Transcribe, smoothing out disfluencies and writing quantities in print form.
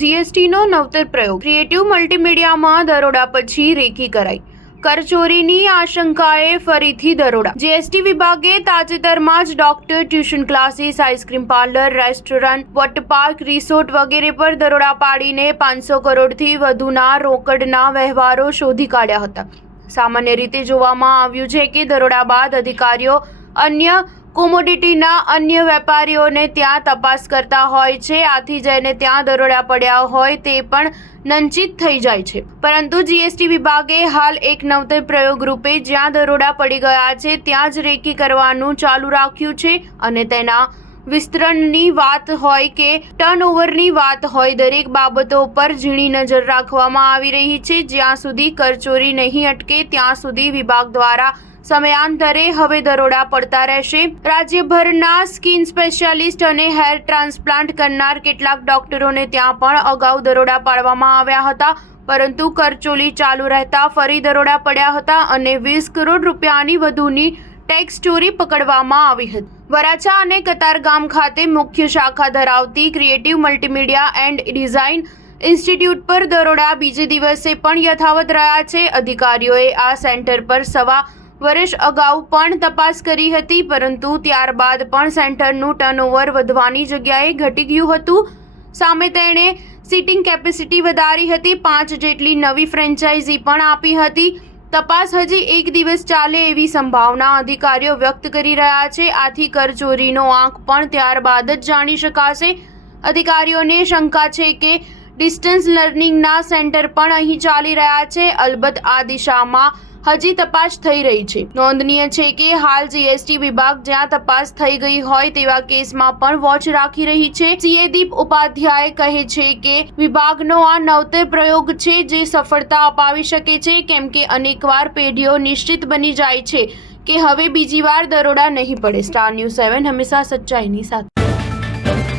જીએસટીનો નવતર પ્રયોગ ક્રિએટિવ મલ્ટીમીડિયામાં દરોડા પછી રેકી કરાઈ કરચોરીની આશંકાએ ફરીથી દરોડા જીએસટી વિભાગે તાજેતરમાં જ doctor, tuition classes, ice cream parlour, restaurant, water park, resort વગેરે પર દરોડા પાડીને 500 કરોડથી વધુના રોકડના વ્યવહારો શોધી કાઢ્યા હતા। સામાન્ય રીતે જોવામાં આવ્યું છે કે દરોડા બાદ અધિકારીઓ અન્ય કોમોડિટીના અન્ય વેપારીઓને ત્યાં તપાસ કરતા હોય છે, આથી જઈને ત્યાં દરોડા પડ્યા હોય તે પણ નંચિત થઈ જાય છે। પરંતુ જીએસટી વિભાગે હાલ એક નવતર પ્રયોગ રૂપે જ્યાં દરોડા પડી ગયા છે ત્યાં જ રેકી કરવાનું ચાલુ રાખ્યું છે અને તેના વિસ્તરણની વાત હોય કે ટર્નઓવરની વાત હોય, દરેક બાબતો પર ઝીણી નજર રાખવામાં આવી રહી છે। જ્યાં સુધી કરચોરી નહીં અટકે ત્યાં સુધી વિભાગ દ્વારા સમયાંતરે હવે દરોડા પડતા રહેશે। રાજ્યભરના સ્કિન સ્પેશિયાલિસ્ટ અને હેર ટ્રાન્સપ્લાન્ટ કરનાર કેટલાક ડોક્ટરોને ત્યાં પણ અગાઉ દરોડા પાડવામાં આવ્યા હતા, પરંતુ કરચોરી ચાલુ રહેતા ફરી દરોડા પડ્યા હતા અને 20 કરોડ રૂપિયાની વધુની ટેક્સ ચોરી પકડવામાં આવી હતી। વરાછા અને કતારગામ ખાતે મુખ્ય શાખા ધરાવતી creative multimedia and design institute પર દરોડા બીજે દિવસે પણ યથાવત રહ્યા છે। અધિકારીઓએ આ સેન્ટર પર સવા વર્ષ અગાઉ પણ તપાસ કરી હતી, પરંતુ ત્યારબાદ પણ સેન્ટરનું ટર્નઓવર વધવાની જગ્યાએ ઘટી ગયું હતું। સામે તેણે સિટિંગ કેપેસિટી વધારી હતી, 5 જેટલી નવી ફ્રેન્ચાઇઝી પણ આપી હતી। તપાસ હજી એક દિવસ ચાલે એવી સંભાવના અધિકારીઓ વ્યક્ત કરી રહ્યા છે, આથી કરચોરીનો આંક પણ ત્યારબાદ જ જાણી શકાશે। અધિકારીઓને શંકા છે કે ડિસ્ટન્સ લર્નિંગના સેન્ટર પણ અહીં ચાલી રહ્યા છે। અલબત્ત આ દિશામાં હજી તપાસ થઈ રહી છે। નોંધનીય છે કે હાલ જીએસટી વિભાગ જ્યાં તપાસ થઈ ગઈ હોય તેવા કેસમાં પણ વોચ રાખી રહી છે। સીએ દીપ ઉપાધ્યાય કહે છે કે વિભાગનો આ નવતર પ્રયોગ છે જે સફળતા અપાવી શકે છે, કેમ કે અનેકવાર પેઢીઓ નિશ્ચિત બની જાય છે કે હવે બીજી વાર દરોડા નહીં પડે। સ્ટાર ન્યૂઝ 7 હંમેશા સચ્ચાઈની સાથે।